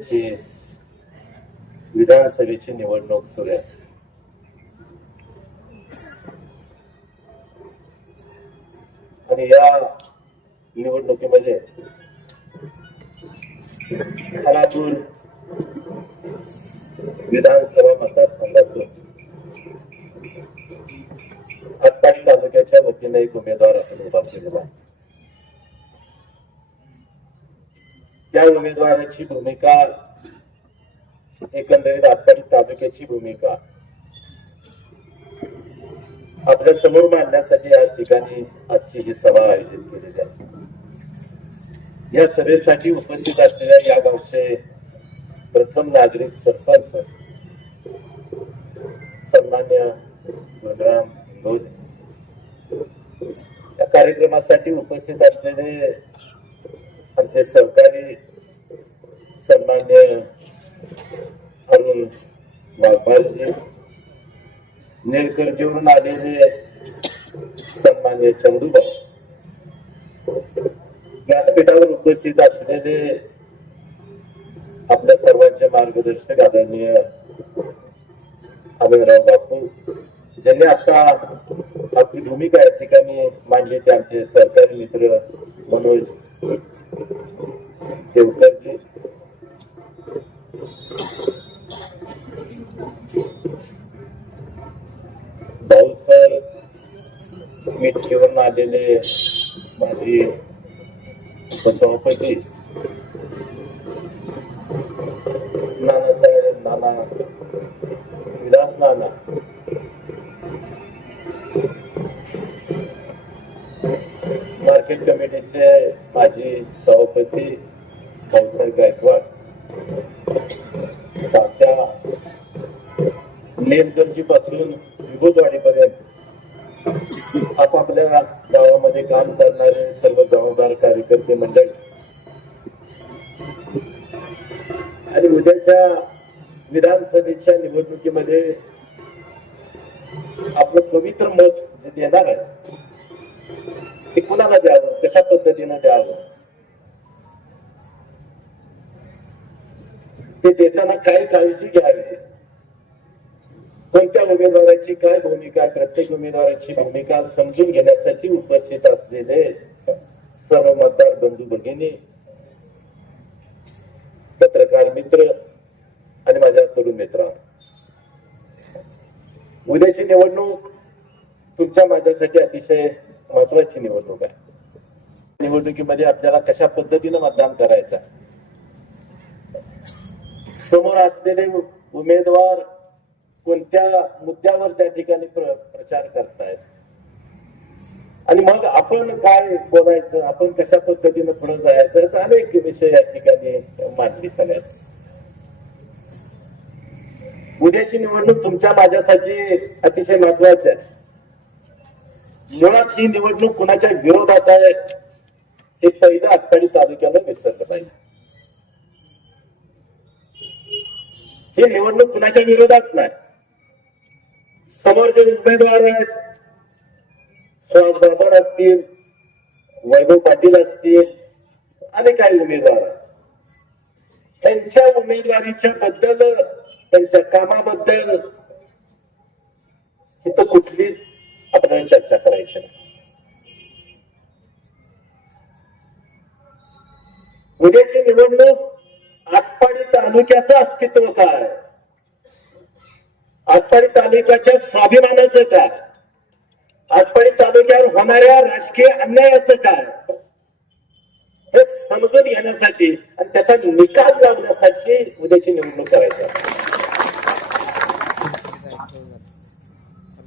ची विधानसभेची निवडणूक सुरू आहे. आणि या निवडणुकीमध्ये खानापूर विधानसभा मतदारसंघातून आटपाडी तालुक्याच्या वतीने एक उमेदवार आपण उभा केलेला आहे. त्या उमेदवाराची भूमिका, एकंदरीत आटपाडी तालुक्याची भूमिका आपल्या समोर मांडण्यासाठी आज ठिकाणी आजची ही सभा आयोजित केलेली आहे. या सभेसाठी उपस्थित असलेल्या या गावचे प्रथम नागरिक सरपंच सन्मान्य बलराम हिंगोले, या कार्यक्रमासाठी उपस्थित असलेले आमचे सहकारी सन्मान्य अरुण वाघमारजी, नेरकरजीवरून आलेले सन्मान्य चंदूबा, व्यासपीठावर उपस्थित असलेले आपल्या सर्वांचे मार्गदर्शक आदरणीय अभिनराव बापू, ज्यांनी आता आपली भूमिका या ठिकाणी मांडली, ते आमचे सहकारी मित्र मनोज देवकरजी, भाऊसर, मिठीवरून आलेले माझी सभापती नानासाहेब नाना विलास नाना, मार्केट कमिटीचे माजी सभापती भाऊसाहेब गायकवाड, तात्या नेमगर्जी पासून विभूतवाडीपर्यंत आपापल्या गावामध्ये काम करणारे सर्व जबाबदार कार्यकर्ते मंडळी, आणि उद्याच्या विधानसभेच्या निवडणुकीमध्ये आपलं पवित्र मत जे देणार आहे ते कुणाला द्यावं, कशा पद्धतीनं द्यावं, ते देताना काय काळजी घ्यावी, कोणत्या उमेदवाराची काय भूमिका, प्रत्येक उमेदवाराची भूमिका समजून घेण्यासाठी उपस्थित असलेले सर्व मतदार बंधू भगिनी, पत्रकार मित्र आणि माझ्या तरुण मित्रांनो, उद्याची निवडणूक तुमच्या माझ्यासाठी अतिशय महत्वाची निवडणूक आहे. निवडणुकीमध्ये आपल्याला कशा पद्धतीनं मतदान करायचं, समोर असलेले उमेदवार कोणत्या मुद्द्यावर त्या ठिकाणी प्रचार करतायत, आणि मग आपण काय बोलायचं, आपण कशा पद्धतीनं पुढे जायचं, असे अनेक विषय या ठिकाणी मांडली सगळ्यात. उद्याची निवडणूक तुमच्या माझ्यासाठी अतिशय महत्वाची आहे. मुळात ही निवडणूक कुणाच्या विरोधात आहे हे पहिलं आटपाडी तालुक्याला विसरलं पाहिजे. ही निवडणूक कुणाच्या विरोधात नाही. समोर जे उमेदवार आहेत, सुहास बाबर असतील, वैभव पाटील असतील, आणि काही उमेदवार आहेत, त्यांच्या उमेदवारीच्या बद्दल, त्यांच्या कामाबद्दल इथं कुठलीच आपल्याला चर्चा करायची नाही. उद्याची निवडणूक आटपाडी तालुक्याचं अस्तित्व काय, आटपाडी तालुक्याच्या स्वाभिमानाचं काय, आटपाडी तालुक्यावर होणाऱ्या राजकीय अन्यायाचं काय, हे समजून घेण्यासाठी आणि त्याचा निकाल लावण्यासाठी उद्याची निवडणूक करायची.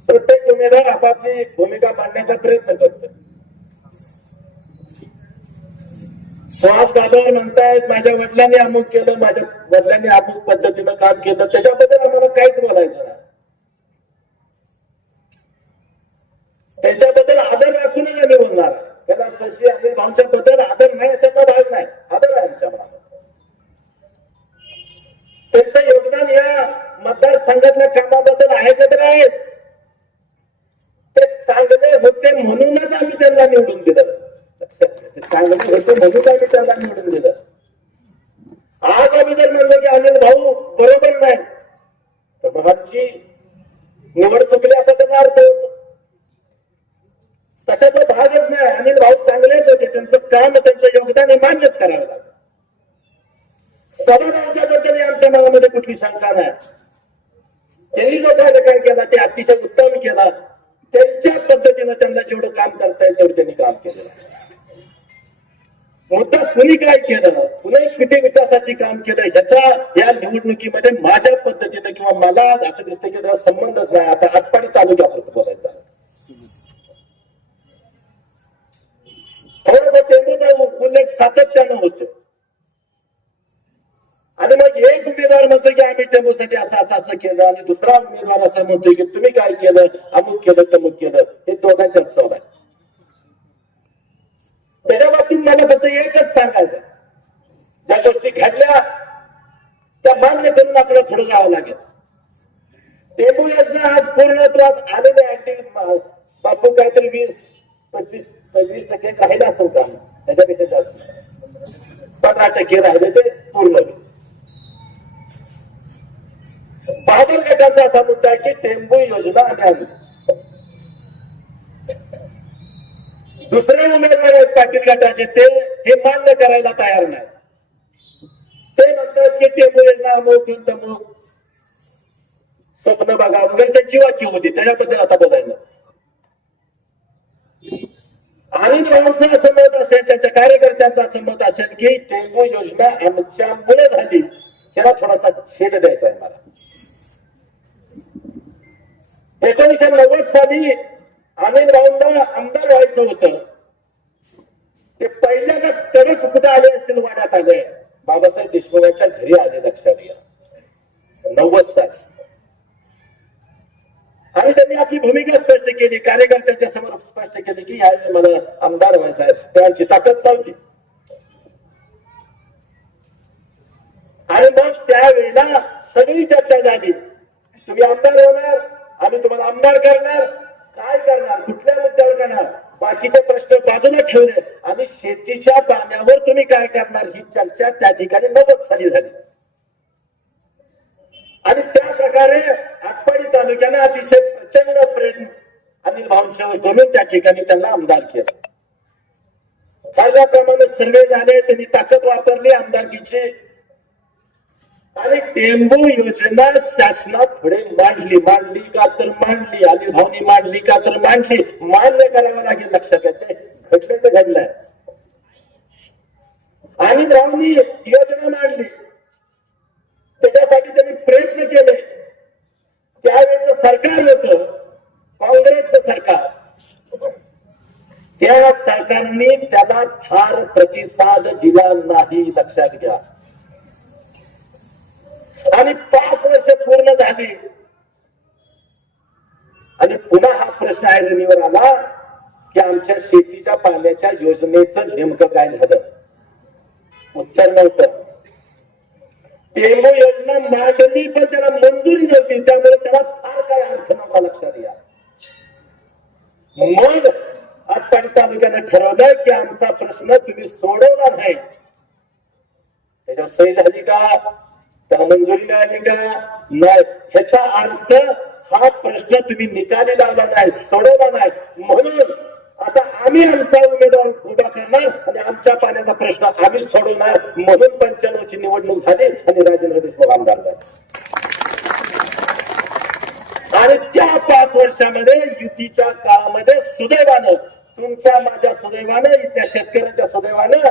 प्रत्येक उमेदवार आपापली भूमिका मांडण्याचा प्रयत्न करतो. सुहास बाबर म्हणतायत माझ्या वडिलांनी अमुक केलं, माझ्या वडिलांनी अमुक पद्धतीनं काम केलं, त्याच्याबद्दल आम्हाला काहीच बोलायचं नाही. त्यांच्याबद्दल आदर राखूनच आम्ही बोलणार. त्याला स्पष्टी अनिल भाऊच्या बद्दल आदर नाही अशाचा भाग नाही, आदर आहे आमच्या मनात. त्यांचं योगदान या मतदारसंघातल्या कामाबद्दल आहे का तर आहेच. ते चांगले होते म्हणूनच आम्ही त्यांना निवडून दिलं. चांगले होते म्हणून आम्ही त्यांना निवडून दिलं. आज आम्ही जर म्हणलं अनिल भाऊ बरोबर नाही तर मग आमची निवड चुकली असा त्याचा अर्थ होतो. तसा तो भागच नाही. अनिल भाऊ चांगलेच होते, त्यांचं काम त्यांचं योगदान हे मान्यच करावं लागतं. सभाभाऊच्या बद्दल आमच्या मनामध्ये कुठली शंका नाही. त्यांनी जो काय केला ते अतिशय उत्तम केला. त्यांच्या पद्धतीनं त्यांना जेवढं काम करता येईल तेवढं त्यांनी काम केलेलं आहे. मुद्दा कुणी काय केलं, कुणी किती विकासाची काम केलं ह्याचा या निवडणुकीमध्ये माझ्या पद्धतीनं किंवा मला असं दिसतं की त्याचा संबंधच नाही. आता आटपाडी तालुक्यापुरतं बोलायचा. थोडासा टेंबूचा उल्लेख सातत्यानं होतो आणि मग एक उमेदवार म्हणतो की आम्ही टेंबूसाठी असं केलं आणि दुसरा उमेदवार असा म्हणतोय की तुम्ही काय केलं, अमुक केलं तमुक केलं. हे दोघांच्यात चव आहे. त्याच्या बाबतीत मला फक्त एकच सांगायचं, ज्या गोष्टी घडल्या त्या मान्य करून आपल्याला पुढे जावं लागेल. टेंबू योजना आज पूर्णत्वात आलेले अगदी बापू काहीतरी 20-25% राहिला असेल का, त्याच्यापेक्षा जास्त 15% राहिले ते पूर्ण. बहादूर गटांचा असा मुद्दा आहे की टेंबू योजना आम्ही आणली. दुसरे उमेदवार आहेत पाटील गटाचे, ते हे मान्य करायला तयार नाही. ते म्हणतात की टेंबू योजना अमुक तमुक स्वप्न बघा वगैरे त्यांची वाक्य होती. त्याच्याबद्दल आता बोलायला आणि भावांचं असं मत असेल, त्यांच्या कार्यकर्त्यांचं असं मत असेल की टेंबू योजना आमच्यामुळे झाली, त्याला थोडासा छेद द्यायचा आहे मला. 1990 साली अनिल भाऊंना आमदार व्हायचं होतं. ते पहिल्यांदा कडक कुठे आले असतील, वाड्यात आले, बाबासाहेब देशमुखांच्या घरी आले, लक्षात घ्या, 90 साली. आणि त्यांनी आपली भूमिका स्पष्ट केली, कार्यकर्त्यांच्या समोर स्पष्ट केली की यावेळी मला आमदार व्हायचं आहे. त्यांची ताकद नव्हती. आणि मग त्यावेळेला सगळी चर्चा झाली, तुम्ही आमदार होणार, आम्ही तुम्हाला आमदार करणार, काय करणार, कुठल्या मुद्द्यावर करणार, बाकीचे प्रश्न बाजूला ठेवले आणि शेतीच्या पाण्यावर तुम्ही काय करणार ही चर्चा त्या ठिकाणी 90 साली झाली. आणि त्या प्रकारे आटपाडी तालुक्याने अतिशय प्रचंड प्रेम अनिल भाऊंच्यावर करून त्या ठिकाणी त्यांना आमदार केलं. त्याप्रमाणे सर्वे झाले, त्यांनी ताकद वापरली आमदारकीची आणि टेंबू योजना शासनात पुढे मांडली का तर मांडली, अनिल भाऊंनी मांडली का तर मांडली, मान्य करावं लागेल. लक्षात घ्यायचे, घडलं तर घडलंय. अनिल भाऊंनी योजना मांडली, त्याच्यासाठी त्यांनी प्रयत्न केले. त्यावेळेचं सरकार होतं काँग्रेसचं सरकार. त्या सरकारने त्याला फार प्रतिसाद दिला नाही, लक्षात घ्या. आणि 5 वर्ष पूर्ण झाली आणि पुन्हा हा प्रश्न ऐरणीवर आला की आमच्या शेतीच्या पाण्याच्या योजनेचं नेमकं काय झालं. उत्तर नव्हतं. टेंबू योजना मांडली पण त्याला मंजुरी नव्हती, त्यामुळे त्याला फार काय अर्थ नव्हता, लक्षात घ्या. मग आटपाडी तालुक्याने ठरवलं की आमचा प्रश्न तुम्ही सोडवला नाही. त्याच्यावर सही झाली का, त्याला मंजुरी मिळाली का नाही, ह्याचा अर्थ हा प्रश्न तुम्ही निकाली लावला नाही, सोडवला नाही. म्हणून आता आम्ही आमचा उमेदवार उभा करणार आणि आमच्या पाण्याचा प्रश्न आम्ही सोडवणार. म्हणून 95 ची निवडणूक झाली आणि राजेंद्र देशमुख आमदार झाले. आणि त्या 5 वर्षामध्ये युतीच्या काळामध्ये सुदैवानं, तुमच्या माझ्या सुदैवानं, इथल्या शेतकऱ्यांच्या सुदैवानं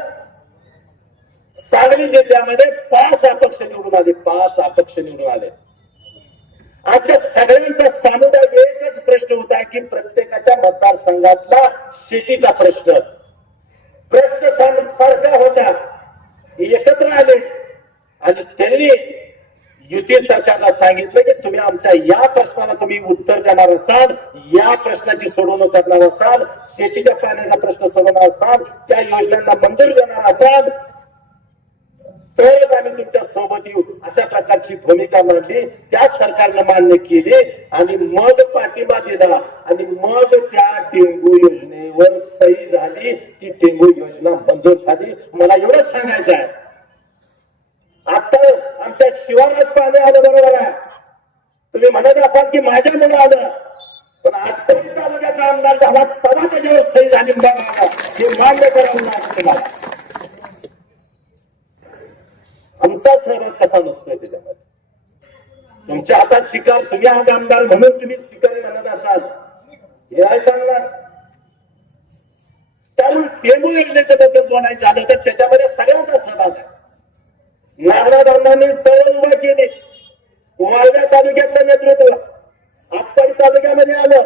सांगली जिल्ह्यामध्ये 5 अपक्ष निवडून आले. 5 अपक्ष निवडून आले. आमच्या सगळ्यांचा सामुदायिक एकच प्रश्न होता की प्रत्येकाच्या मतदारसंघातला शेतीचा प्रश्न सारखा होता. एकत्र आले आणि त्यांनी युती सरकारला सांगितलं की तुम्ही आमच्या या प्रश्नाला तुम्ही उत्तर देणार असाल, या प्रश्नाची सोडवणूक करणार असाल, शेतीच्या पाण्याचा प्रश्न सोडवणार असाल, त्या योजनांना मंजुरी देणार असाल तरच आम्ही तुमच्या सोबत येऊ, अशा प्रकारची भूमिका मांडली. त्या सरकारनं मान्य केली आणि मग पाठिंबा दिला आणि मग त्या टेंबू योजनेवर सही झाली. ती टेंबू योजना मंजूर झाली. मला एवढंच सांगायचं आहे, आता आमच्या शिवारात पाणी आलं, बरोबर आहे. तुम्ही म्हणत असाल की माझ्यामुळे आलं, पण आजपर्यंत तालुक्याचा आमदार झाला तेव्हा त्याच्यावर सही झाली बघा, हे मान्य करावं लागतं तुम्हाला. आमचा सहभाग कसा नसतोय त्याच्यामध्ये. तुमच्या हातात शिकार, तुम्ही आज आमदार म्हणून तुम्ही शिकारी म्हणत असाल, हे आहे चांगलं. त्यामुळे टेंबू योजनेच्या बद्दल बोलायचं झालं तर त्याच्यामध्ये सगळ्यांचा सहभाग आहे. नागराजांनी चळवळ उभा केली, वाळव्या तालुक्यातलं नेतृत्व आटपाडी तालुक्यामध्ये आलं,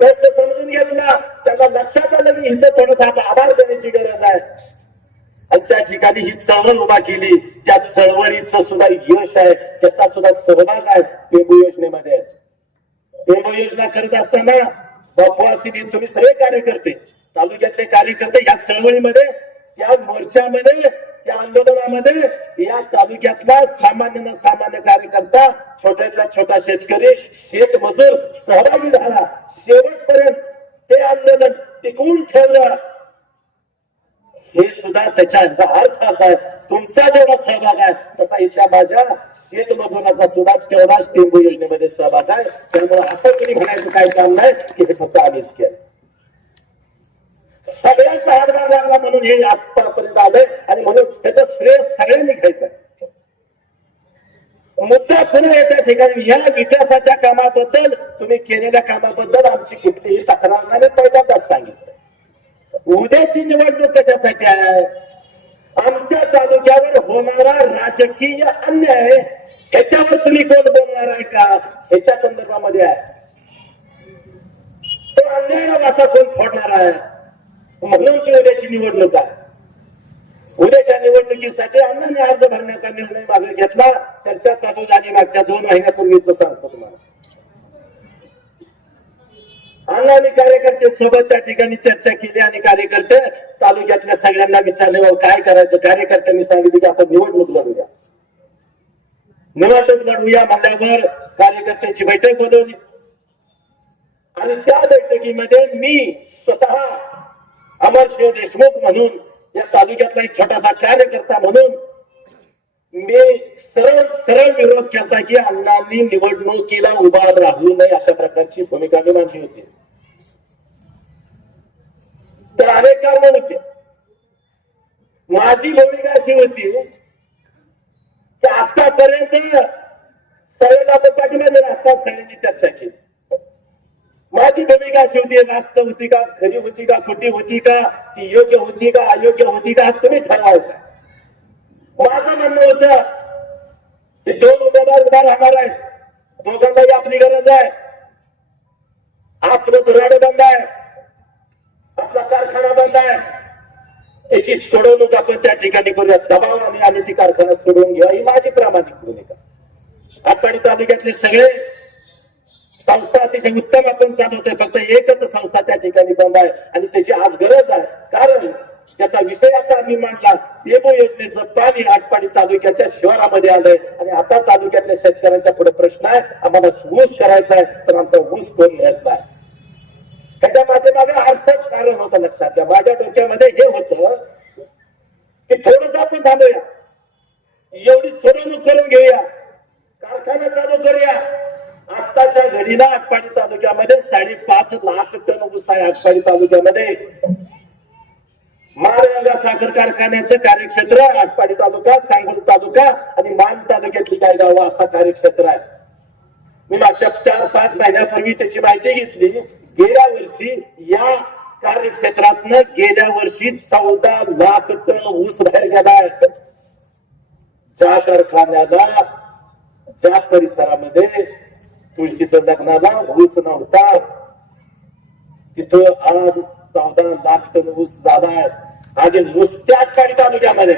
प्रश्न समजून घेतला, त्यांना लक्षात आलं की इथं थोडंसं आभार देण्याची गरज आहे आणि त्या ठिकाणी ही चळवळ उभा केली. त्या चळवळीचं सुद्धा यश आहे, त्याचा सुद्धा सहभाग आहे टेंबू योजनेमध्ये. टेंबू योजना करत असताना बापू असतील, तुम्ही सगळे कार्यकर्ते, तालुक्यातले कार्यकर्ते या चळवळीमध्ये, या मोर्चामध्ये, या आंदोलनामध्ये या तालुक्यातला सामान्य न सामान्य कार्यकर्ता, छोट्यातला छोटा शेतकरी, शेतमजूर सहभागी झाला. शेवटपर्यंत ते आंदोलन टिकवून ठेवलं. हे सुद्धा त्याचा अर्थ असा आहे, तुमचा जेवढा सहभाग आहे तसा इथल्या माझ्या शेतमजुराचा सुद्धा तेवढाच टेंबू योजनेमध्ये सहभाग आहे. त्यामुळे असं कोणी म्हणायचं काही काम नाही की हे फक्त आम्हीच केलं. सगळ्यांचा हातभार लागला म्हणून हे आतापर्यंत आलंय आणि म्हणून त्याचं श्रेय सगळ्यांनी घ्यायचं. मुद्दा पुन्हा येत्या ठिकाणी या विकासाच्या कामाबद्दल, तुम्ही केलेल्या कामाबद्दल आमची कुठलीही तक्रार नाही, पहिल्यांदाच सांगितलं. उद्याची निवडणूक कशासाठी आहे? आमच्या तालुक्यावर होणारा राजकीय अन्याय ह्याच्यावर तुम्ही कोण बोलणार आहे का? ह्याच्या संदर्भामध्ये आहे. तो अन्याय वाचा कोण फोडणार आहे? म्हणूनची उद्याची निवडणूक आहे. उद्याच्या निवडणुकीसाठी अण्णांनी अर्ज भरण्याचा निर्णय मागे घेतला. चर्चा चालू झाली मागच्या 2 महिन्यापूर्वीच सांगतो तुम्हाला. अण्णांनी कार्यकर्ते सोबत त्या ठिकाणी चर्चा केली आणि कार्यकर्ते तालुक्यातल्या सगळ्यांना विचारले, काय करायचं? कार्यकर्त्यांनी सांगितलं की आपण निवडणूक लढूया. निवडणूक लढूया म्हणल्यावर कार्यकर्त्यांची बैठक बोलवली आणि त्या बैठकीमध्ये मी स्वतः अमरसिंह देशमुख म्हणून, या तालुक्यातला एक छोटासा कार्यकर्ता म्हणून मी सरळ विरोध केला की अण्णांनी निवडणुकीला उभा राहू नये अशा प्रकारची भूमिका मी मांडली होती. तर अनेक कारण होते. माझी भूमिका अशी होती की आतापर्यंत सगळ्यांना आपण पाठीमध्ये असतात, सगळ्यांनी चर्चा केली. माझी भूमिका अशी होती, रास्त होती का, खरी होती का, खोटी होती का, ती योग्य होती का, अयोग्य होती का, तुम्ही ठरवायचं. माझं म्हणणं होतं की 2 उमेदवार उभा राहणार आहेत, दोघांनाही आपली गरज आहे. आपलं दुराडे बंद आहे, आपला कारखाना बंद आहे, त्याची सोडवणूक आपण त्या ठिकाणी करूया. दबाव आणि ती कारखाना सोडवून घ्या, ही माझी प्रामाणिक भूमिका. आटपाडी तालुक्यातले सगळे संस्था अतिशय उत्तम आपण चालवतोय, फक्त एकच संस्था त्या ठिकाणी बंद आहे आणि त्याची आज गरज आहे. कारण त्याचा विषय आता आम्ही मांडला, टेंबू योजनेचं पाणी आटपाडी तालुक्याच्या शिवारामध्ये आलंय आणि आता तालुक्यातल्या शेतकऱ्यांच्या पुढे प्रश्न आहे, आम्हाला ऊस करायचा आहे, तर आमचा ऊस कोण घ्यायचा आहे? त्याच्या माध्यमागे अर्थच कारण होतं. लक्षात घ्या, माझ्या डोक्यामध्ये हे होतं की थोडंसं आपण थांबूया, एवढी सोडवणूक करून घेऊया, कारखाना चालू करूया. आत्ताच्या घडीला आटपाडी तालुक्यामध्ये 5.5 लाख टन ऊस आहे. आटपाडी तालुक्यामध्ये महागंगा साखर कारखान्याचं कार्यक्षेत्र आटपाडी तालुका, सांगोल तालुका आणि मान तालुक्यातली काही गावं असा कार्यक्षेत्र आहे. मी मागच्या 4-5 महिन्यापूर्वी त्याची माहिती घेतली. गेल्या वर्षी या कार्यक्षेत्रातनं 14 लाख टन ऊस बाहेर गेलाय. ज्या कारखान्याला, ज्या परिसरामध्ये तुळशीच्या लग्नाला ऊस नव्हता, तिथं आज 14 लाख टन ऊस झालाय. आणि नुसत्या आटपाडी तालुक्यामध्ये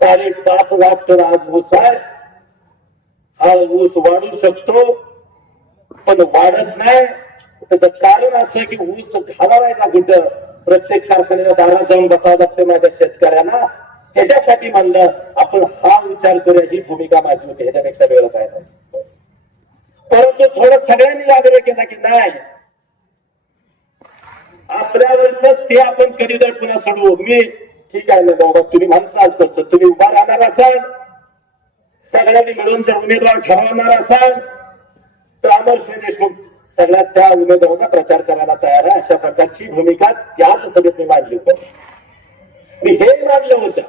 5.5 लाख टन आज ऊस आहे. हा ऊस वाढू शकतो पण वाढत नाही. त्याचं कारण असं की ऊस घालावायला कुठं, प्रत्येक कारखान्याला दारात जाऊन बसावं लागतं माझ्या शेतकऱ्यांना. त्याच्यासाठी म्हणलं आपण हा विचार करूया, ही भूमिका माझी होती, ह्याच्यापेक्षा वेगळं काय नाही. परंतु थोडं सगळ्यांनी आग्रह केला की नाही, आपल्यावरच ते आपण कधीतर पुन्हा सोडवू. मी ठीक आहे ना बाबा, तुम्ही म्हणताल तसं, तुम्ही उभा राहणार असाल, सगळ्यांनी मिळून जर उमेदवार ठरवणार असाल तर अमरसिंह देशमुख सगळ्यात त्या उमेदवारांचा प्रचार करायला तयार आहे, अशा प्रकारची भूमिका त्याच सभेत मी मांडली होती. मी हे मांडलं होतं,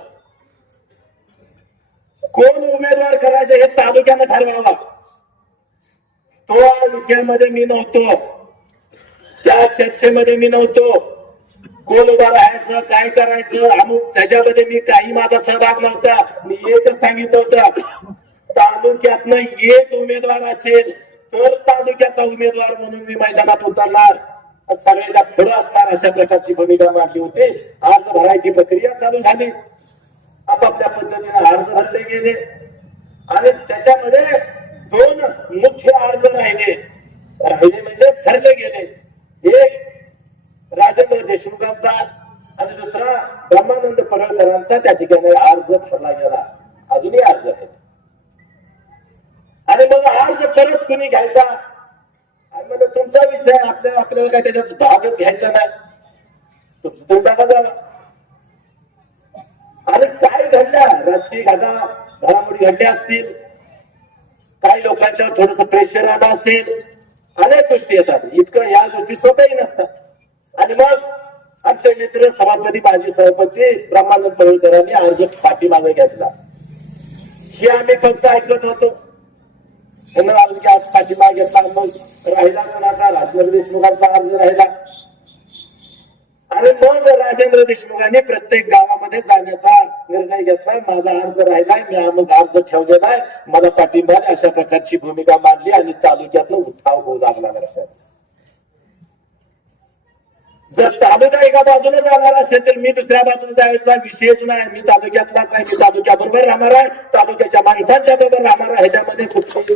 कोण उमेदवार करायचं हे तालुक्यानं ठरवावा. तो विषयामध्ये मी नव्हतो, त्या चर्चेमध्ये मी नव्हतो. कोण उभा राहायचं, काय करायचं, अमुक त्याच्यामध्ये मी काही माझा सहभाग नव्हता. मी एकच सांगितलं होतं, तालुक्यातनं एक उमेदवार असेल तर तालुक्याचा उमेदवार म्हणून मी मैदानात उतरणार, सगळ्याच्या पुढे असणार, अशा प्रकारची भूमिका मांडली होती. अर्ज भरायची प्रक्रिया चालू झाली, आपापल्या पद्धतीने अर्ज भरले गेले आणि त्याच्यामध्ये 2 मुख्य अर्ज राहिले म्हणजे भरले गेले. एक राजेंद्र देशमुखांचा आणि दुसरा ब्रह्मानंद पडळकरांचा त्या ठिकाणी अर्ज भरला गेला. अजूनही अर्ज आहे आणि मग अर्ज परत कुणी घ्यायचा, म्हणजे तुमचा विषय, आपल्याला काय त्याच्यात भागच घ्यायचा नाही, तुम्ही टाका जावा. आणि काय घडल्या, राजकीय घडामोडी घडल्या असतील, काही लोकांच्यावर थोडस प्रेशर आलं असेल, अनेक गोष्टी येतात. इतकं या गोष्टी सोप्याही नसतात. आणि मग आमचे मित्र सभापती, माजी सभापती ब्रह्मानंद पडळकरांनी अर्ज पाठीमागे घेतला. हे आम्ही फक्त ऐकत होतो. त्यांना आज पाठीमागे घेतला. मग राहिला कोणाचा, राजेंद्र देशमुखांचा अर्ज राहिला आणि मग राजेंद्र देशमुखांनी प्रत्येक गावामध्ये जाण्याचा निर्णय घेतलाय. माझा अर्ज राहिलाय, मी मग अर्ज ठेवलेला आहे, मला पाठिंबा, अशा प्रकारची भूमिका मांडली आणि तालुक्यातनं उठाव होऊ लागला. लक्षात, जर तालुका एका बाजूला जाणार असेल तर मी दुसऱ्या बाजूला जायचा विषयच नाही. मी तालुक्यातलाच आहे, मी तालुक्याबरोबर राहणार आहे, तालुक्याच्या माणसांच्या बरोबर राहणार आहे, ह्याच्यामध्ये कुठलीही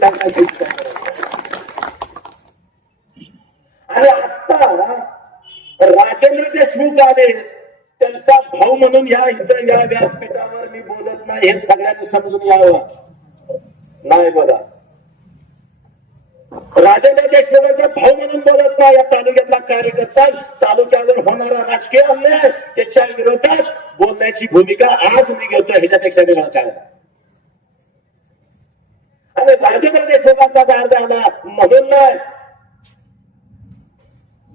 आणि आता राजेंद्र देशमुख आले, त्यांचा भाऊ म्हणून या व्यासपीठावर मी बोलत नाही, हे सगळ्यांनी समजून यावं. नाही बोला, राजेंद्र देशमुखांचा भाऊ म्हणून बोलत नाही. या तालुक्यातला कार्यकर्ता, तालुक्यावर होणारा राजकीय अन्याय, त्याच्या विरोधात बोलण्याची भूमिका आज मी घेतो, ह्याच्यापेक्षा वेगळं काय. आणि राजेंद्र देशमुखांचा अर्ज आला म्हणून नाही,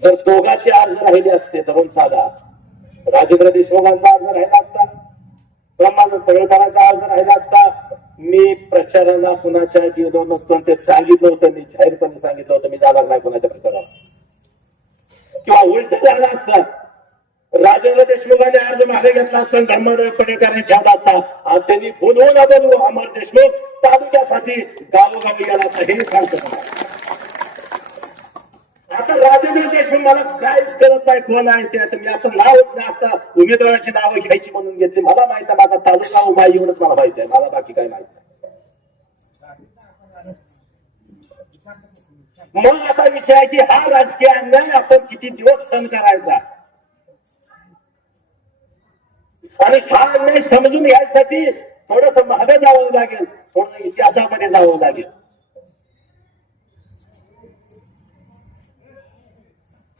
जर दोघांचे अर्ज राहिले असते तर साधा, राजेंद्र देशमुखांचा अर्ज राहिला असता, ब्रह्मानंद पडळकरांचा अर्ज राहिला असता, मी प्रचाराला कुणाच्या गेलो नसतो. ते सांगितलं होतं, मी जाहीरपणे सांगितलं होतं, मी जाणार नाही कुणाच्या प्रचाराला. किंवा उलट झालं असतं, राजेंद्र देशमुखांनी अर्ज मागे घेतला असता, ब्रह्मानंद पडळकरांनी ठेवला असता. आज त्यांनी बोलवू ना बोलवू, अमर देशमुख तालुक्यासाठी गावोगावी गेला तर हे सांगतो. आता राजेंद्र देशमुख मला काहीच करत नाही, कोण आहे ते. आता मी आता आता उमेदवाराची नावं घ्यायची म्हणून घेतली. मला माहित आहे, माझा तालुका उभा येऊनच मला माहित आहे, मला बाकी काय माहित नाही. मग आता विषय आहे की हा राजकीय अन्याय आपण किती दिवस सहन करायचा, आणि हा अन्याय समजून घ्यायसाठी थोडस मागे जावं लागेल, थोडस इतिहासामध्ये जावं लागेल.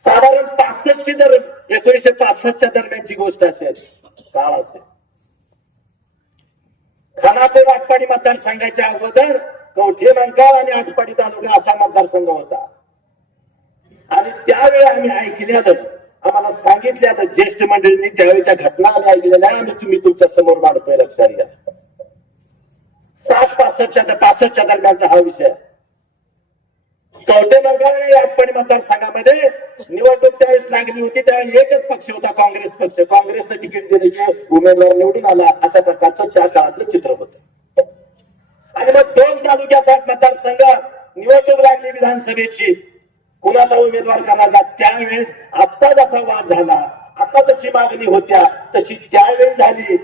साधारण 1965च्या दरम्यानची गोष्ट असेल, काळ असेल. खानापूर आटपाडी मतदारसंघाच्या अगोदर कवठे मंकाळ आणि आटपाडी तालुका असा मतदारसंघ होता. आणि त्यावेळी आम्ही ऐकल्यानं, आम्हाला सांगितल्यानं ज्येष्ठ मंडळींनी त्यावेळेच्या घटना आम्ही ऐकलेल्या आणि तुम्ही तुमच्या समोर मांडतोय, लक्षात घ्या. 65च्या दरम्यानचा हा विषय. कवठे मंकाळ आणि आटपाडी मतदारसंघामध्ये निवडणूक त्यावेळेस लागली होती. त्यावेळेस एकच पक्ष होता, काँग्रेस पक्ष. काँग्रेसने तिकीट दिले की उमेदवार निवडून आला, अशा प्रकारचं त्या काळातलं चित्र होतं. आणि मग 2 तालुक्याचा मतदारसंघ निवडणूक लागली विधानसभेची, कुणाचा उमेदवार करायचा. त्यावेळेस आता जसा वाद झाला, आता तशी मागणी होत्या तशी त्यावेळेस झाली.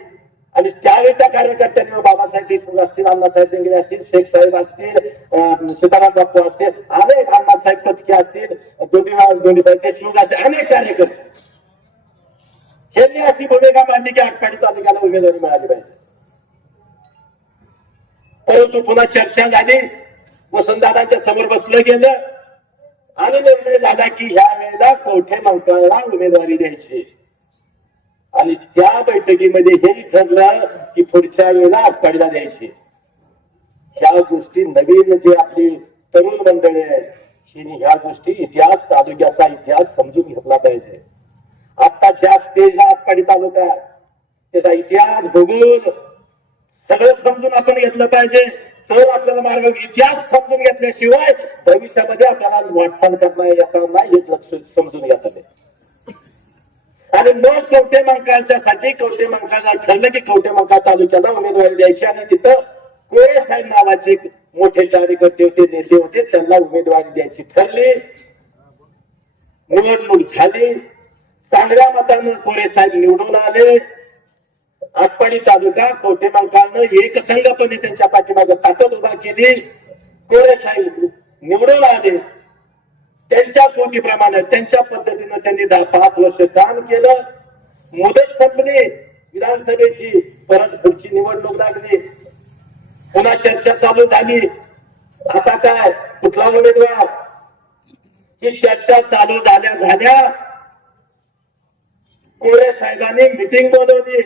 आणि त्यावेळेच्या कार्यकर्त्यांनी बाबासाहेब देशमुख असतील, अण्णासाहेब देंगडे असतील, शेख साहेब असतील, सीताराम बापू असतील, अनेक अण्णासाहेब पत्के असतील, दोंडीसाहेब देशमुख असतील, अनेक कार्यकर्ते यांनी अशी भूमिका मांडली की आटपाडी तालुक्याला उमेदवारी मिळाली पाहिजे. परंतु पुन्हा चर्चा झाली, वसंतदादांच्या समोर बसलं गेलं आणि निर्णय झाला की ह्या वेळेला कवठे मंकाळला उमेदवारी द्यायची. आणि त्या बैठकीमध्ये हेही ठरलं की पुढच्या वेळेला आटपाडीला द्यायची. ह्या गोष्टी नवीन जे आपली तरुण मंडळी आहेत ह्या गोष्टी इतिहास तालुक्याचा इतिहास समजून घेतला पाहिजे. आता ज्या स्टेजला आटपाडी तालुका त्याचा इतिहास भूगोल सगळं समजून आपण घेतलं पाहिजे. तर आपल्याला मार्ग इतिहास समजून घेतल्याशिवाय भविष्यामध्ये आपल्याला वाटचाल करता येणार नाही हे लक्ष समजून घेतलं. आणि मग कवठेमहांकाळच्यासाठी कवठेमहांकाळला ठरलं की कवठेमहांकाळ तालुक्याला उमेदवारी द्यायची आणि तिथं कोळे साहेब नावाचे मोठे कार्यकर्ते होते नेते होते त्यांना उमेदवारी द्यायची ठरली. निवडणूक झाली. चांगल्या मतानं कोळे साहेब निवडून आले. आटपाडी तालुका कवठेमहांकाळनं एकसंघपणे त्यांच्या पाठीमागे ताकद उभा केली. कोळे साहेब निवडून आले. त्यांच्या कृतीप्रमाणे त्यांच्या पद्धतीनं त्यांनी 5 वर्ष काम केलं. मुदत संपली विधानसभेची. परत पुढची निवडणूक लागली. पुन्हा चर्चा चालू झाली. आता काय कुठला उमेदवार ही चर्चा चालू झाल्या कोळे साहेबांनी मिटिंग बोलवली.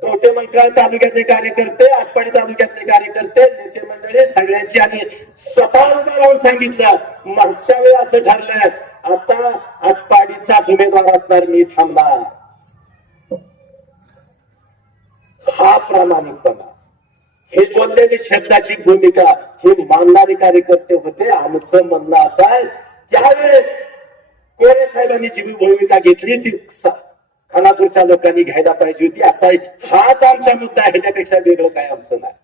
कवठेमहांकाळ तालुक्यातले कार्यकर्ते आटपाडी तालुक्यातले कार्यकर्ते नेते मंडळी सगळ्यांची आणि स्वतः उभा राहून सांगितलं मागच्या वेळी असं ठरलंय आता आटपाडीचाच उमेदवार असणार मी थांबणार. हा प्रामाणिकपणा हे बोललेली शब्दाची भूमिका हे मानणारे कार्यकर्ते होते. आमचं म्हणणं असं आहे त्यावेळेस कोळे साहेबांनी जी भूमिका घेतली ती खानापूरच्या लोकांनी घ्यायला पाहिजे होती. असा हाच आमचा मुद्दा आहे. ह्याच्यापेक्षा वेगळं काय आमचं नाही.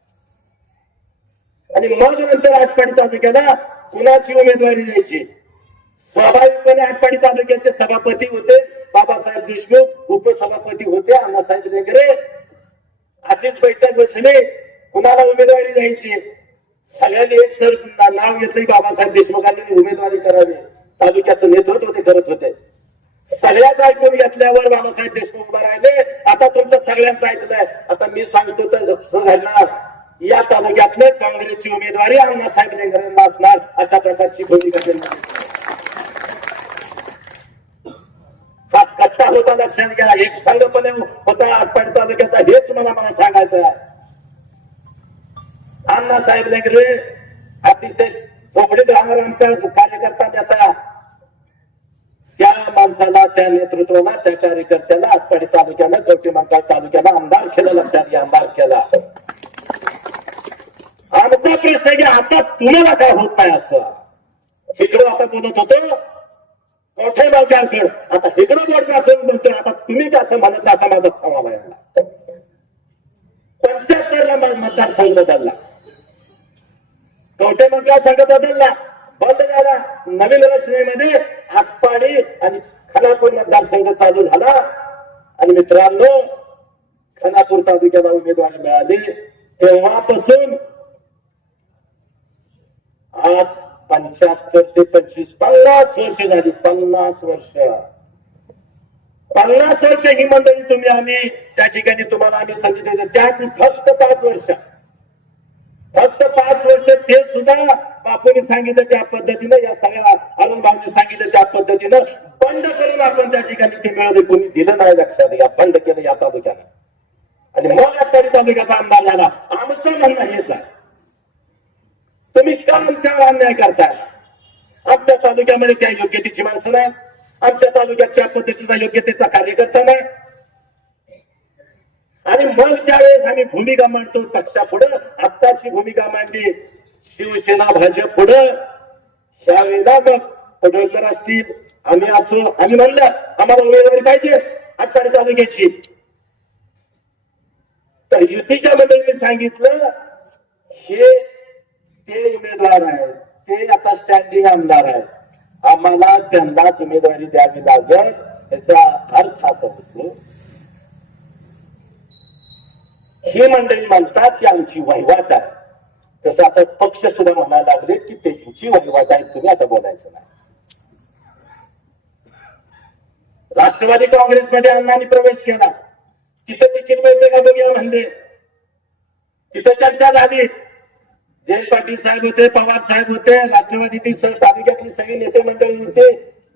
आणि मग नंतर आटपाडी तालुक्याला कुणाची उमेदवारी द्यायची. स्वाभाविकपणे आटपाडी तालुक्याचे सभापती होते बाबासाहेब देशमुख. उपसभापती होते अण्णासाहेब लेंगरे. अशीच बैठक बसली कुणाला उमेदवारी द्यायची. सगळ्यांनी एक सर नाव घेतलं बाबासाहेब देशमुखांनी उमेदवारी करावी. तालुक्याचं नेतृत्व ते करत होते. सगळ्याच ऐकून घेतल्यावर बाबासाहेब देशमुख उभा राहिले. आता तुमचं सगळ्यांचं ऐकलंय. आता मी सांगतो तर घडणार या तालुक्यातले काँग्रेसची उमेदवारी अण्णासाहेब लेंगरेंना असणार अशा प्रकारची भूमिका त्यांनी. हा कट्टा होता लक्षात घ्या. एक संघपणे होता आटपाडी तालुक्याचा हे तुम्हाला मला सांगायचं आहे. अण्णासाहेब लेंगरे अतिशय झोपडीत राहणार आमचा कार्यकर्ता त्याचा त्या माणसाला त्या नेतृत्वाला त्या कार्यकर्त्याला आटपाडी तालुक्याला कवठेमहांकाळ तालुक्याला आमदार केलं. लक्षात घ्या आमदार केला. आमचा प्रश्न की आता तुम्हाला काय होत नाही असं इकडं आता बोलत होतो कवठेमहांकाळकडे आता इकडं बोलतो म्हणतो आता तुम्ही कसं म्हणत असा माझा सवाल आहे. 75ला मतदारसंघ बदलला. कवठेमहांकाळ संघ बदलला बंद झाला. नवीन रचनेमध्ये आटपाडी आणि खानापूर मतदारसंघ चालू झाला. आणि मित्रांनो खानापूर तालुक्याला उमेदवारी मिळाली. तेव्हापासून आज 75 ते 25 50 वर्ष झाली. 50 वर्ष ही मंडळी तुम्ही आम्ही त्या ठिकाणी तुम्हाला आम्ही संधी देतो. त्यात फक्त 5 वर्ष ते सुद्धा बापूंनी सांगितलं त्या पद्धतीनं या सगळ्या अरुण भाऊंनी सांगितलं त्या पद्धतीनं बंड करून आपण त्या ठिकाणी ते मिळवले. कोणी दिलं नाही. लक्षात घ्या बंड केलं या तालुक्यानं. आणि मग आटपाडी तालुक्याचा आमदार झाला. आमचं म्हणणं हेच आहे तुम्ही का आमच्यावर अन्याय करताय. आमच्या तालुक्यामध्ये त्या योग्यतेची माणसं नाही. आमच्या तालुक्यात त्या पद्धतीचा योग्यतेचा कार्यकर्ता नाही. आणि मग ज्यावेळेस आम्ही भूमिका मांडतो पक्षापुढं आत्ताची भूमिका मांडली शिवसेना भाजप पुढं ह्यावेळेला मग पडळकर असतील आम्ही असो आम्ही म्हणलं आम्हाला उमेदवारी पाहिजे आटपाडी तालुक्याची. तर युतीच्या मंडळीने सांगितलं हे ते उमेदवार आहेत ते आता स्टँडिंग आमदार आहेत. आम्हाला त्यांनाच उमेदवारी द्यावी लागेल. याचा अर्थ असा होतो ही मंडळी म्हणतात की आमची वहिवाट आहे. तसं आता पक्ष सुद्धा म्हणायला लागले की त्यांची वहिवाट आहे तुम्ही आता बोलायचं नाही. राष्ट्रवादी काँग्रेसमध्ये अण्णांनी प्रवेश केला. तिथं तिकीट मिळते का बघूया म्हणले. तिथं चर्चा झाली. जयंत पाटील साहेब होते पवार साहेब होते राष्ट्रवादीची तालुक्यातली सगळी नेते मंडळी होती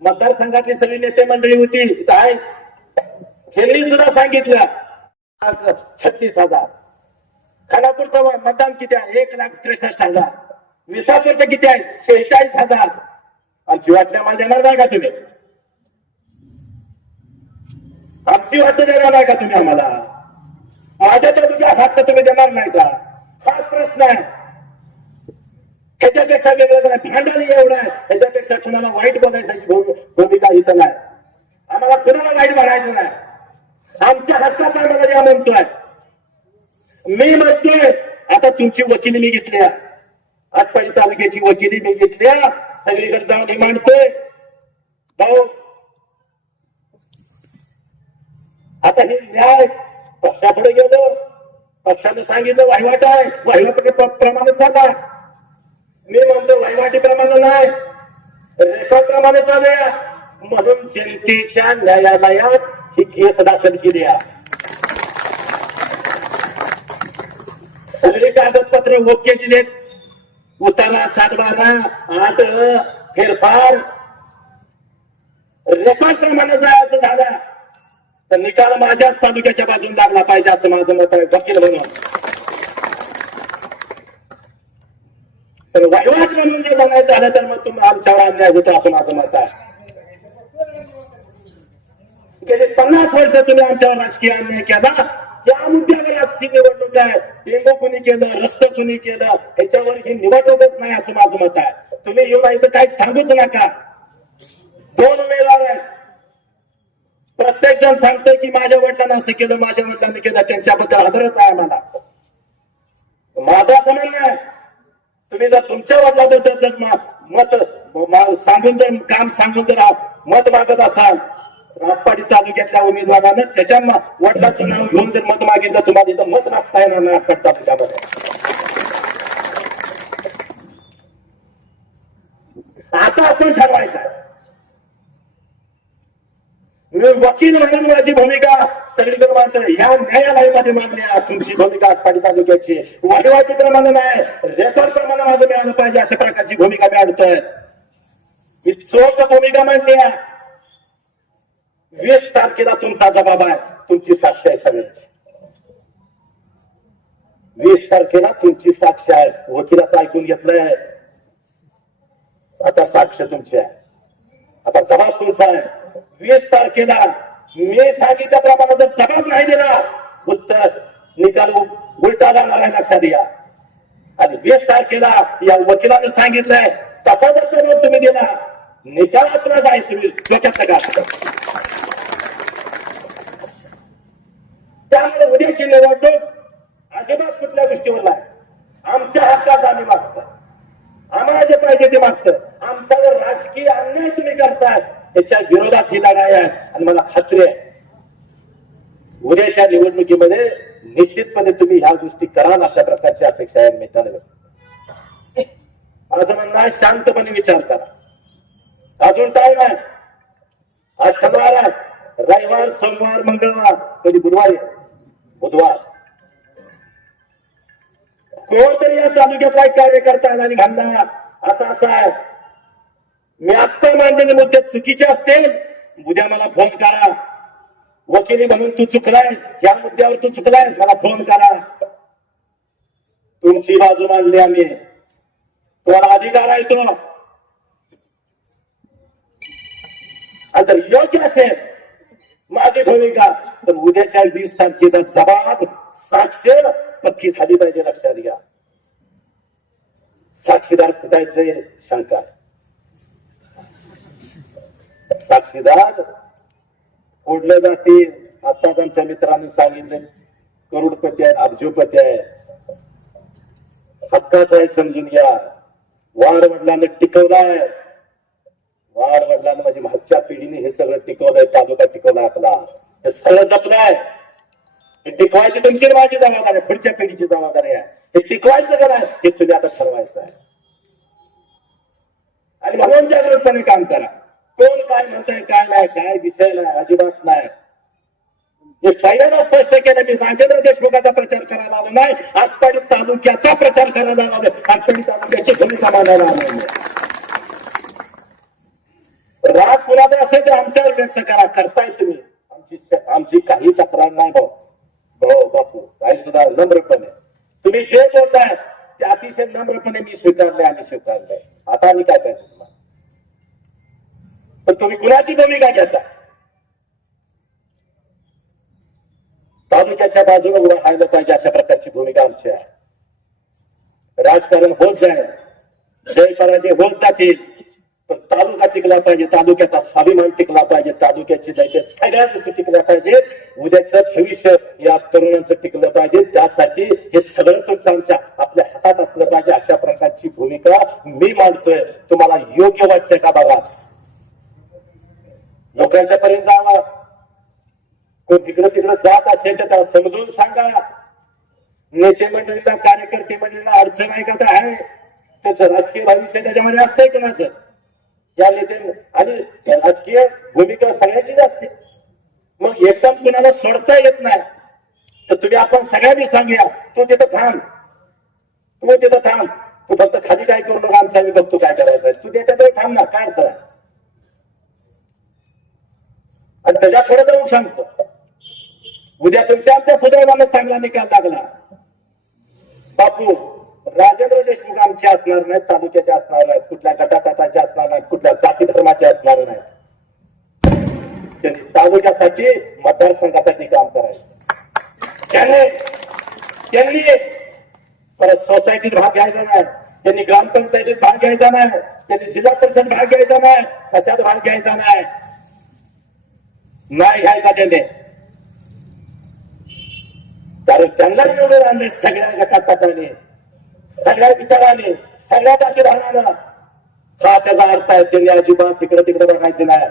मतदारसंघातली सगळी नेते मंडळी होती. काय यांनी सुद्धा सांगितलं 36,000. खानापूरचं मतदान किती आहे? 1,63,000. विसापूरचं किती आहे? 46,000. आमची वाटणी आम्हाला देणार नाही का तुम्ही? आमची वाटणी देणार नाही का तुम्ही आम्हाला? माझ्या तालुक्या हक्क तुम्ही देणार नाही का? हा प्रश्न आहे. ह्याच्यापेक्षा वेगळं नाही. भांडण एवढं आहे. ह्याच्यापेक्षा कुणाला वाईट बोलायची भूमिका इथं नाही. आम्हाला कुणाला वाईट म्हणायचं नाही. आमच्या हक्काचा आम्हाला द्या म्हणतोय. मी म्हणतोय आता तुमची वकिली मी घेतल्या, आटपाडी तालुक्याची वकिली मी घेतल्या, सगळीकडे जाऊन मी मांडतोय. भाऊ आता हे न्याय पक्षापुढे गेलो, पक्षाने सांगितलं वहिवाट आहे, वहिवाटी प्रमाणे चाला. मी म्हणतो वहिवाटी प्रमाणे नाही, रेकॉर्ड प्रमाणे चालूया. म्हणून जनतेच्या न्यायालयात ही केस दाखल केली आहे. सगळी कागदपत्रे ओके दिलेत. उतारा 7/12 फेरफार रेकॉर्ड प्रमाणे जायचं झालं तर निकाल माझ्याच तालुक्याच्या बाजून लागला पाहिजे असं माझं मत आहे वकील म्हणून. तर वहिवाट म्हणून जर बनायचं झालं तर मग तुम्ही आमच्यावर अन्याय होतो असं माझं मत आहे. गेले 50 वर्ष तुम्ही आमच्यावर राजकीय अन्याय केला. या मुद्द्यावर आजची निवडणूक आहे. टेंबू कुणी केलं, रस्ते कुणी केलं, ह्याच्यावर ही निवडणूकच नाही असं माझं मत आहे. तुम्ही येऊन इथं काही सांगूच नका. 2 उमेदवार आहेत. प्रत्येक जण सांगतोय की माझ्या वडिलांना असं केलं, माझ्या वडिलांनी केलं, त्यांच्याबद्दल आदरच आहे मला. माझा असं म्हणणं आहे, तुम्ही जर तुमच्या वडिलांबद्दल जर मत सांगून जर काम सांगून जर मत मागत असाल, आटपाडी तालुक्यातल्या उमेदवारानं त्याच्या वडिलांचं नाव घेऊन जर मत मागितलं, तुम्हाला इथं मत मागता येणार नाही आटपाडी तालुक्यामध्ये. आता आपण ठरवायचं आहे. मी वकील म्हणून माझी भूमिका सगळीकडे मानतो. ह्या न्यायालयामध्ये मानली तुमची भूमिका आटपाडी तालुक्याची वहिवाटीप्रमाणे नाही, रेकॉर्ड प्रमाणे माझं मिळालं पाहिजे अशा प्रकारची भूमिका मी आणतोय. मी चोख भूमिका मांडली आहे. 20 तारखेला तुमचा जबाब आहे. तुमची साक्ष आहे सगळ्यांची. 20 तारखेला तुमची साक्ष आहे. वकिलाचं ऐकून घेतलंय. आता साक्ष तुमची आहे. आता जबाब तुमचा आहे. 20 तारखेला मी सांगितल्याप्रमाणे जर जबाब नाही दिला, उत्तर निकाल उलटा जाणार आहे, लक्षात घ्या. आणि 20 तारखेला या वकिलाने सांगितलंय तसा जर जबाब तुम्ही दिला, निकालातला जाईल. तुम्ही डोक्यात का? त्यामुळे उद्याची निवडणूक अजिबात कुठल्या गोष्टीवर नाही. आमच्या हक्काचा आम्ही मागतो. आम्हाला जे पाहिजे ते मागतं. आमच्यावर राजकीय अन्याय तुम्ही करताय त्याच्या विरोधात ही लढाई आहे. आणि मला खात्री आहे उद्याच्या निवडणुकीमध्ये निश्चितपणे तुम्ही ह्या गोष्टी कराल अशा प्रकारची अपेक्षा आहे. मित्रांनो, माझं म्हणणं आहे शांतपणे विचार करा. अजून टाइम आहे. आज शनिवार आहे, रविवार, सोमवार, मंगळवार, कधी बुधवार कोणतरी या तालुक्यातला कार्यकर्ता आणि म्हणला असं आहे, मी आत्ता मांडलेले मुद्दे चुकीचे असतील, उद्या मला फोन करा. वकिली म्हणून तू चुकलाय, या मुद्द्यावर तू चुकलाय, मला फोन करा. तुमची बाजू मांडली आम्ही. तुम्हाला अधिकार आहे तो. जर योग्य असेल माझी भूमिका तर उद्याच्या 20 तारखेचा जबाब साक्ष पक्की झाली पाहिजे. लक्षात घ्या. साक्षीदार फुटायचे शंका. साक्षीदार फोडले जातील. आताच आमच्या मित्रांनी सांगितले करोडपती आहे, अब्जोपती आहे. हक्काचा आहे समजून घ्या. वाड वडिलांना टिकवलाय. वाड वडिलांना म्हणजे मागच्या पिढीने हे सगळं टिकवलंय. तालुका टिकवलाय आपला. हे सगळं जपलंय. हे टिकवायची तुमची माझी जबाबदारी आहे. पुढच्या पिढीची जबाबदारी आहे. हे टिकवायचं का नाही हे तुम्ही आता ठरवायचं आहे. आणि म्हणून जागृतपणे काम करा. कोण काय म्हणताय काय नाही, काय विषय नाही, अजिबात नाही. हे पहिल्यांदा स्पष्ट केलं. मी राजेंद्र देशमुखाचा प्रचार करायला आलो नाही, आटपाडी तालुक्याचा प्रचार करायला आलो. आटपाडी तालुक्याची भूमिका मांडायला आलो. राग कुणाचा असेल तर आमच्यावर व्यक्त करा. करताय तुम्ही. आमची काही तक्रार नाही भाऊ. भाऊ बापू काही सुद्धा नम्रपणे तुम्ही जे बोलताय ते अतिशय नम्रपणे मी स्वीकारले आणि स्वीकारलंय. आता आम्ही काय पाहिजे तुम्हाला? पण तुम्ही कुणाची भूमिका घेता? तालुक्याच्या बाजूला उभं राहिलं पाहिजे अशा प्रकारची भूमिका आमची आहे. राजकारण होत जाईल, जय पराजय होत जातील, पण तालुका टिकला पाहिजे, तालुक्याचा स्वाभिमान टिकला पाहिजे, तालुक्याची दैत्य सगळ्या गोष्टी टिकल्या पाहिजे, उद्याचं भविष्य या तरुणांचं टिकलं पाहिजे. त्यासाठी हे सगळं तुमचं आमच्या आपल्या हातात असलं पाहिजे. अशा प्रकारची भूमिका मी मांडतोय. तुम्हाला योग्य वाटतंय का बघा. लोकांच्या पर्यंत जावा. कोण तिकडं तिकडं जात असेल तर त्याला समजून सांगा. नेते मंडळीला कार्यकर्ते मंडळीला अडचण आहे का? तर आहे. त्याचं राजकीय भविष्य त्याच्यामध्ये असतंय कोणाचं. या नेते आणि राजकीय भूमिका सगळ्यांचीच असते. मग एकदम कुणाला सोडता येत नाही. तर तुम्ही आपण सगळ्यांनी सांगूया, तू तिथं थांब, तू तिथं थांब, तू फक्त खाली काय करू नका, आमचा मी बघतो काय करायचं. तू त्याच्याजवळ थांब ना, काय अडचण आहे. आणि त्याच्या पुढे जाऊन सांगतो, उद्या तुमच्या आमच्या सुदैवाला चांगला निकाल लागला. बापू राजेंद्र देशमुख आमचे असणार नाहीत, तालुक्याचे असणार नाहीत, कुठल्या गटातटाचे असणार नाहीत, कुठल्या जाती धर्माचे असणार नाहीत. त्यांनी तालुक्यासाठी मतदारसंघासाठी काम करायचं. त्यांनी परत सोसायटीत भाग घ्यायचा नाही, त्यांनी ग्रामपंचायतीत भाग घ्यायचा नाही, त्यांनी जिल्हा परिषद भाग घ्यायचा नाही, कशात भाग घ्यायचा नाही घ्यायचा त्यांनी. कारण त्यांना निवडून आणले सगळ्या गटातटाने, सगळ्या विचाराने, सगळ्या जाती धर्मानं. हा त्याचा अर्थ आहे. त्यांनी अजिबात इकडे तिकडे बघायचे नाही.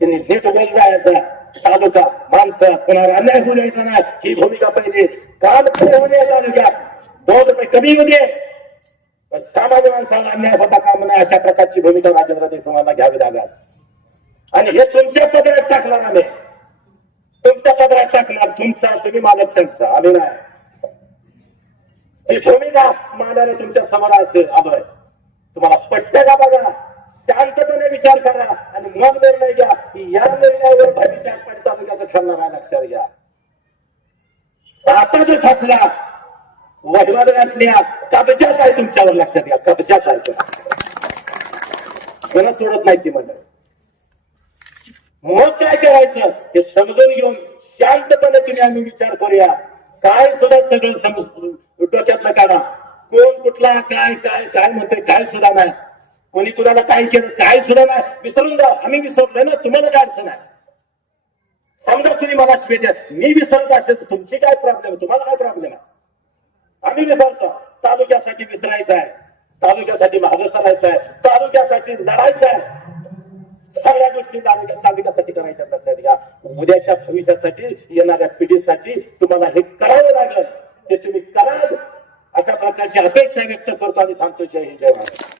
त्यांनी नीट बोल जायचा. तालुका माणसं कोणावर अन्याय होऊ द्यायचा नाही, ही भूमिका पाहिजे. काम होऊ नये तालुक्यात, 2 रुपये कमी होऊ दे, पण सामान्य माणसाला अन्याय होता काम नाही. अशा प्रकारची भूमिका राजेंद्र देशमुखांना घ्यावी लागेल. आणि हे तुमच्या पदरात टाकणार आम्ही, तुमच्या पदरात टाकणार. तुमचा तुम्ही मालक त्यांचा, आम्ही नाही. ही भूमिका मानाने तुमच्या समोर आलोय. तुम्हाला पटतं का बघा. शांतपणे विचार करा आणि मग निर्णय घ्या. या निर्णयावर भविष्यात तालुक्याचं ठरणार आहे, लक्षात घ्या. आता जो ठसला वहिवाटातल्या कब्जाच आहे तुमच्यावर, लक्षात घ्या. कब्जाच आहे, कोणा सोडत नाही ती मंडळ. मग काय करायचं हे समजून घेऊन शांतपणे तुम्ही आम्ही विचार करूया. काय सुद्धा सगळं डोक्यातलं काढा. कोण कुठला काय काय काय म्हणतोय काय सुद्धा नाही. कोणी कुणाला काय केलं काय सुद्धा नाही. विसरून जा. आम्ही विसरलोय ना, तुम्हाला काय अडचण आहे. समजा तुम्ही मला द्या, मी विसरत असेल तर तुमची काय प्रॉब्लेम आहे, तुम्हाला काय प्रॉब्लेम आहे. आम्ही विसरतो. तालुक्यासाठी विसरायचं आहे, तालुक्यासाठी मागे सरायचं आहे, तालुक्यासाठी लढायचं आहे. सगळ्या गोष्टी तालुक्यासाठी करायच्या, लक्षात घ्या. उद्याच्या भविष्यासाठी येणाऱ्या पिढीसाठी तुम्हाला हे करावं लागेल. ते तुम्ही कराल अशा प्रकारची अपेक्षा व्यक्त करतो आणि थांबतो. जय हिंद, जय महाराष्ट्र.